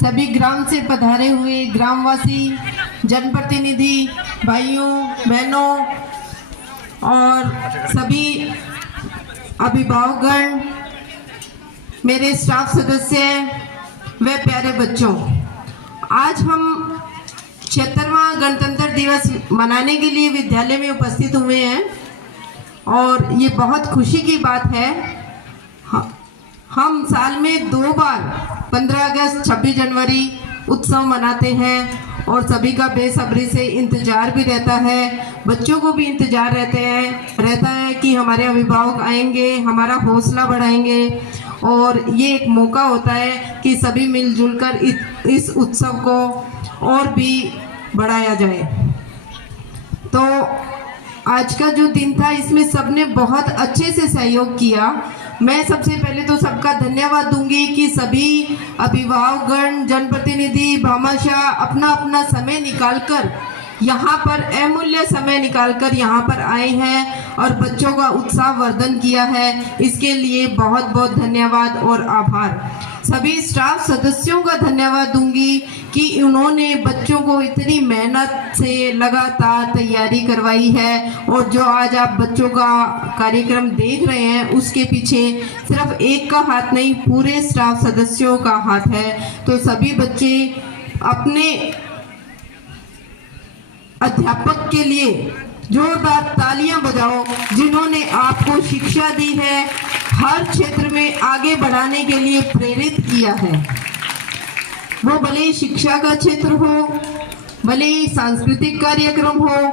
सभी ग्राम से पधारे हुए ग्रामवासी, जनप्रतिनिधि, भाइयों बहनों और सभी अभिभावकगण, मेरे स्टाफ सदस्य व प्यारे बच्चों, आज हम 76वां गणतंत्र दिवस मनाने के लिए विद्यालय में उपस्थित हुए हैं और ये बहुत खुशी की बात है। हम साल में 2 बार 15 अगस्त 26 जनवरी उत्सव मनाते हैं और सभी का बेसब्री से इंतजार भी रहता है, बच्चों को भी इंतजार रहता है कि हमारे अभिभावक आएंगे, हमारा हौसला बढ़ाएंगे और ये एक मौका होता है कि सभी मिलजुल कर इस उत्सव को और भी बढ़ाया जाए। तो आज का जो दिन था इसमें सबने बहुत अच्छे से सहयोग किया। मैं सबसे पहले तो सबका धन्यवाद दूंगी कि सभी अभिभावकगण, जनप्रतिनिधि, भामाशाह अपना अपना समय निकालकर यहाँ पर अमूल्य समय निकालकर यहाँ पर आए हैं और बच्चों का उत्साह वर्धन किया है। इसके लिए बहुत बहुत धन्यवाद और आभार। सभी स्टाफ सदस्यों का धन्यवाद दूंगी कि उन्होंने बच्चों को इतनी मेहनत से लगातार तैयारी करवाई है और जो आज आप बच्चों का कार्यक्रम देख रहे हैं उसके पीछे सिर्फ एक का हाथ नहीं, पूरे स्टाफ सदस्यों का हाथ है। तो सभी बच्चे अपने अध्यापक के लिए जोरदार तालियां बजाओ, जिन्होंने आपको शिक्षा दी है, हर क्षेत्र में आगे बढ़ाने के लिए प्रेरित किया है। वो भले ही शिक्षा का क्षेत्र हो, भले ही सांस्कृतिक कार्यक्रम हो,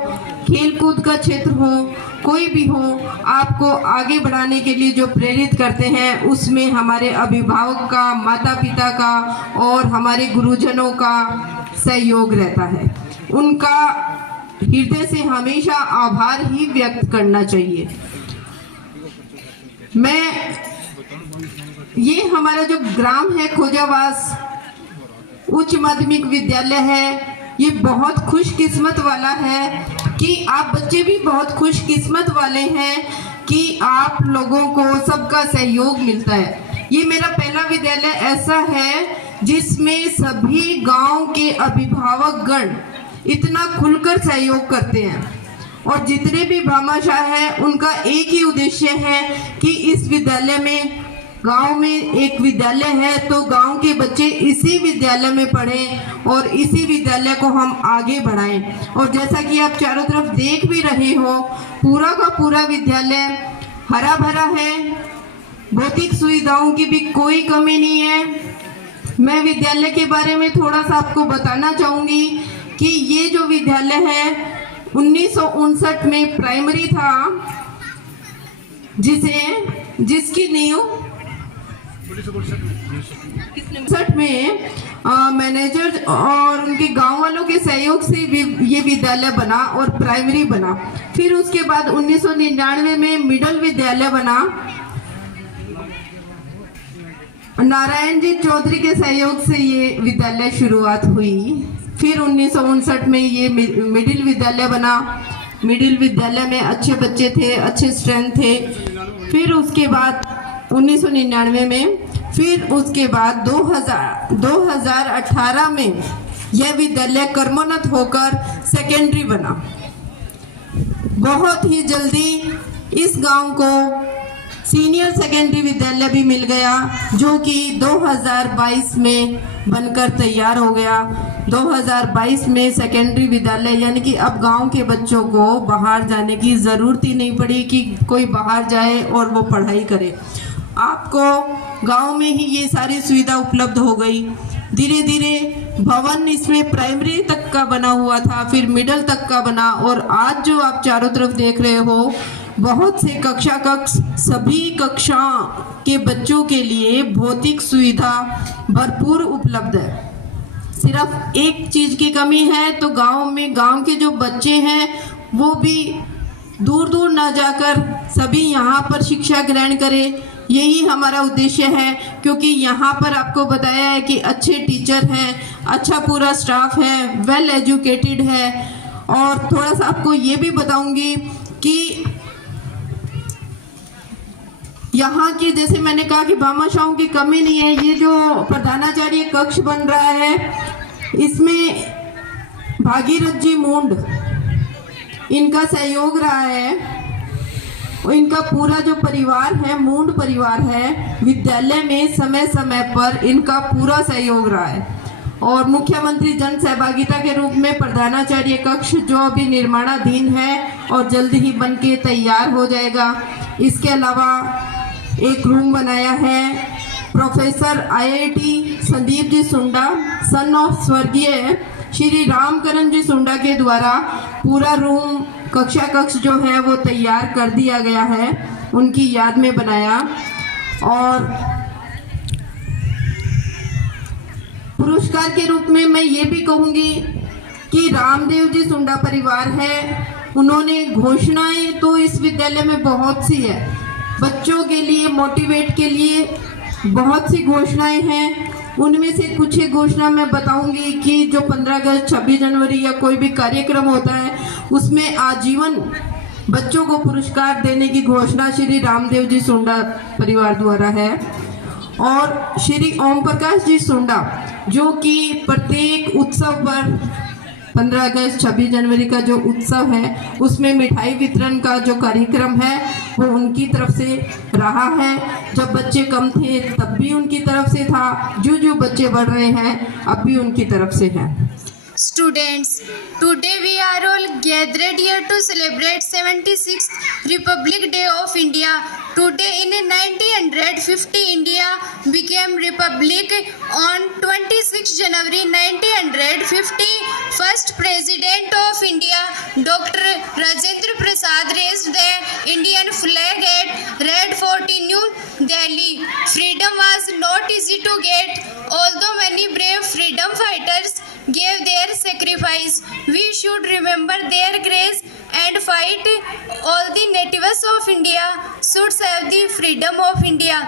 खेलकूद का क्षेत्र हो, कोई भी हो, आपको आगे बढ़ाने के लिए जो प्रेरित करते हैं उसमें हमारे अभिभावक का, माता पिता का और हमारे गुरुजनों का सहयोग रहता है। उनका हृदय से हमेशा आभार ही व्यक्त करना चाहिए। ये हमारा जो ग्राम है खोजावास उच्च माध्यमिक विद्यालय है, ये बहुत खुशकिस्मत वाला है कि आप बच्चे भी बहुत खुशकिस्मत वाले हैं कि आप लोगों को सबका सहयोग मिलता है। ये मेरा पहला विद्यालय ऐसा है जिसमें सभी गांव के अभिभावकगण इतना खुलकर सहयोग करते हैं और जितने भी भामाशाह हैं उनका एक ही उद्देश्य है कि इस विद्यालय में, गांव में एक विद्यालय है तो गांव के बच्चे इसी विद्यालय में पढ़ें और इसी विद्यालय को हम आगे बढ़ाएं। और जैसा कि आप चारों तरफ देख भी रहे हो, पूरा का पूरा विद्यालय हरा भरा है, भौतिक सुविधाओं की भी कोई कमी नहीं है। मैं विद्यालय के बारे में थोड़ा सा आपको बताना चाहूँगी कि ये जो विद्यालय है 1959 में प्राइमरी था, जिसकी नींव 1959 में मैनेजर और उनके गांव वालों के सहयोग से ये विद्यालय बना और प्राइमरी बना। फिर उसके बाद 1999 में मिडिल विद्यालय बना, नारायण जी चौधरी के सहयोग से ये विद्यालय शुरुआत हुई। फिर 1959 में ये मिडिल विद्यालय बना। मिडिल विद्यालय में अच्छे बच्चे थे, अच्छे स्ट्रेंथ थे। फिर उसके बाद 1999 में, फिर उसके बाद 2018 में यह विद्यालय कर्मोन्नत होकर सेकेंडरी बना। बहुत ही जल्दी इस गांव को सीनियर सेकेंडरी विद्यालय भी मिल गया, जो कि 2022 में बनकर तैयार हो गया। 2022 में सेकेंडरी विद्यालय, यानी कि अब गांव के बच्चों को बाहर जाने की ज़रूरत ही नहीं पड़ी कि कोई बाहर जाए और वो पढ़ाई करे। आपको गांव में ही ये सारी सुविधा उपलब्ध हो गई। धीरे धीरे भवन इसमें प्राइमरी तक का बना हुआ था, फिर मिडिल तक का बना और आज जो आप चारों तरफ देख रहे हो, बहुत से कक्ष सभी कक्षा के बच्चों के लिए भौतिक सुविधा भरपूर उपलब्ध है। सिर्फ एक चीज़ की कमी है, तो गांव के जो बच्चे हैं वो भी दूर दूर ना जाकर सभी यहाँ पर शिक्षा ग्रहण करें, यही हमारा उद्देश्य है। क्योंकि यहाँ पर आपको बताया है कि अच्छे टीचर हैं, अच्छा पूरा स्टाफ है, वेल एजुकेटेड है। और थोड़ा सा आपको ये भी बताऊंगी कि यहाँ की, जैसे मैंने कहा कि भामाशाहों की कमी नहीं है। ये जो प्रधानाचार्य कक्ष बन रहा है, इसमें भागीरथ जी मूंड, इनका सहयोग रहा है। और इनका पूरा जो परिवार है, मूंड परिवार है, विद्यालय में समय समय पर इनका पूरा सहयोग रहा है। और मुख्यमंत्री जन सहभागिता के रूप में प्रधानाचार्य कक्ष जो अभी निर्माणाधीन है और जल्द ही बनके तैयार हो जाएगा। इसके अलावा एक रूम बनाया है प्रोफेसर IIT संदीप जी सुंडा, सन ऑफ स्वर्गीय श्री रामकरण जी सुंडा के द्वारा पूरा रूम कक्षा कक्ष जो है वो तैयार कर दिया गया है, उनकी याद में बनाया। और पुरस्कार के रूप में मैं ये भी कहूँगी कि रामदेव जी सुंडा परिवार है, उन्होंने घोषणाएं तो इस विद्यालय में बहुत सी है, बच्चों के लिए मोटिवेट के लिए बहुत सी घोषणाएं हैं। उनमें से कुछ एक घोषणा मैं बताऊंगी कि जो 15 अगस्त 26 जनवरी या कोई भी कार्यक्रम होता है, उसमें आजीवन बच्चों को पुरस्कार देने की घोषणा श्री रामदेव जी सुंडा परिवार द्वारा है। और श्री ओम प्रकाश जी सुंडा जो कि प्रत्येक उत्सव पर 15 अगस्त 26 जनवरी का जो उत्सव है उसमें मिठाई वितरण का जो कार्यक्रम है वो उनकी तरफ से रहा है। जब बच्चे कम थे तब भी उनकी तरफ से था, जो बच्चे बढ़ रहे हैं अब भी उनकी तरफ से है। Students, today we are all gathered here to celebrate 76th Republic Day of India. Today in 1950, India became Republic. On 26 January 1950, first President of India, Dr. Rajendra Prasad raised the Indian flag at Red Fort in New Delhi. Freedom was not easy to get, although many brave freedom fighters gave their sacrifice. We should remember their grace and fight. All the natives of India should save the freedom of India.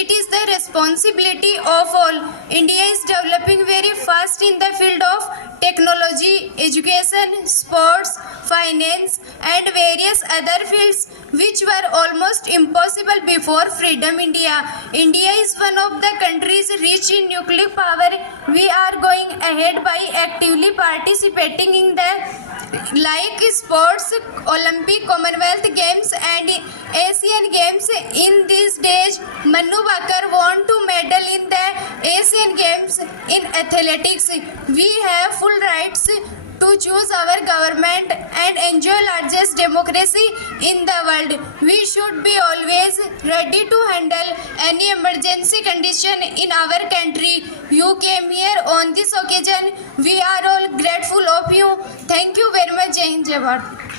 It is the responsibility of all. India is developing very fast in the field of technology, education, sports, finance, and various other fields which were almost impossible before freedom. India is one of the countries rich in nuclear power. We are going ahead by actively participating in the like sports, Olympic, Commonwealth Games and Asian Games. In these days, Manu Bakar won to medal in the Asian Games in athletics. We have full rights to choose our government and enjoy largest democracy in the world. We should be always ready to handle any emergency condition in our country. You came here on this occasion. We are all grateful of you. Thank you very much. Jai Hind, Jai Bharat.